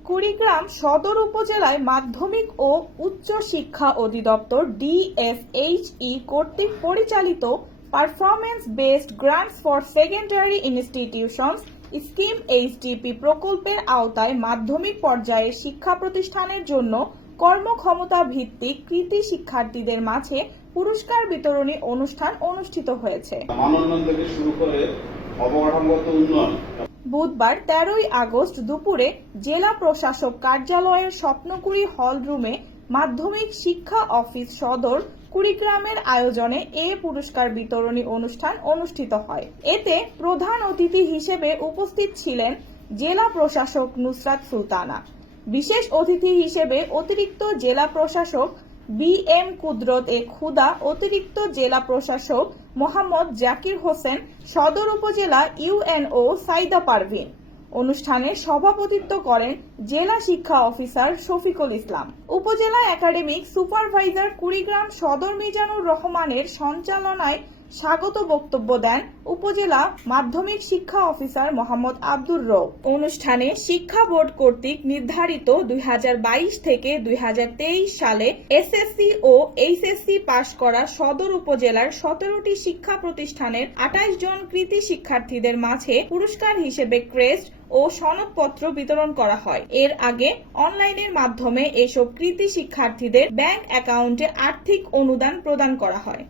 কুড়িগ্রাম সদর উপজেলায় মাধ্যমিক ও উচ্চ শিক্ষা অধিদপ্তর ডিএসএইচই কর্তৃক পরিচালিত performance based grants for secondary institutions scheme HDP প্রকল্পের আওতায় মাধ্যমিক পর্যায়ে শিক্ষা প্রতিষ্ঠানের জন্য কর্মক্ষমতা ভিত্তিক কৃতি শিক্ষার্থীদের মাঝে পুরস্কার বিতরণী অনুষ্ঠান অনুষ্ঠিত হয়েছে। থেকে শুরু করে অবকাঠামোগত উন্নয়ন। বুধবার তেরোই আগস্ট দুপুরে জেলা প্রশাসক কার্যালয়ের স্বপ্নকুড়ি হল রুমে মাধ্যমিক শিক্ষা অফিস সদর কুড়িগ্রামের আয়োজনে এ পুরস্কার বিতরণী অনুষ্ঠান অনুষ্ঠিত হয়। এতে প্রধান অতিথি হিসেবে উপস্থিত ছিলেন জেলা প্রশাসক নুসরাত সুলতানা। বিশেষ অতিথি হিসেবে অতিরিক্ত জেলা প্রশাসক বি এম কুদরত এ খুদা অতিরিক্ত জেলা প্রশাসক মোহাম্মদ জাকির হোসেন সদর উপজেলা ইউএনও সাইদা পারভিন। অনুষ্ঠানে সভাপতিত্ব করেন জেলা শিক্ষা অফিসার শফিকুল ইসলাম। উপজেলা একাডেমিক সুপারভাইজার কুড়িগ্রাম সদর মিজানুর রহমানের সঞ্চালনায় স্বাগত বক্তব্য দেন উপজেলা মাধ্যমিক শিক্ষা অফিসার মোহাম্মদ আব্দুর রব। অনুষ্ঠানে শিক্ষা বোর্ড কর্তৃক নির্ধারিত দুই হাজার বাইশ থেকে দুই হাজার তেইশ সালে এসএসসি ও এইচএসসি পাশ করা সদর উপজেলার সতেরোটি শিক্ষা প্রতিষ্ঠানের আঠাশ জন কৃতি শিক্ষার্থীদের মাঝে পুরস্কার হিসেবে ক্রেস্ট ও সনদপত্র বিতরণ করা হয়। এর আগে অনলাইনের মাধ্যমে এসব কৃতি শিক্ষার্থীদের ব্যাংক অ্যাকাউন্টে আর্থিক অনুদান প্রদান করা হয়।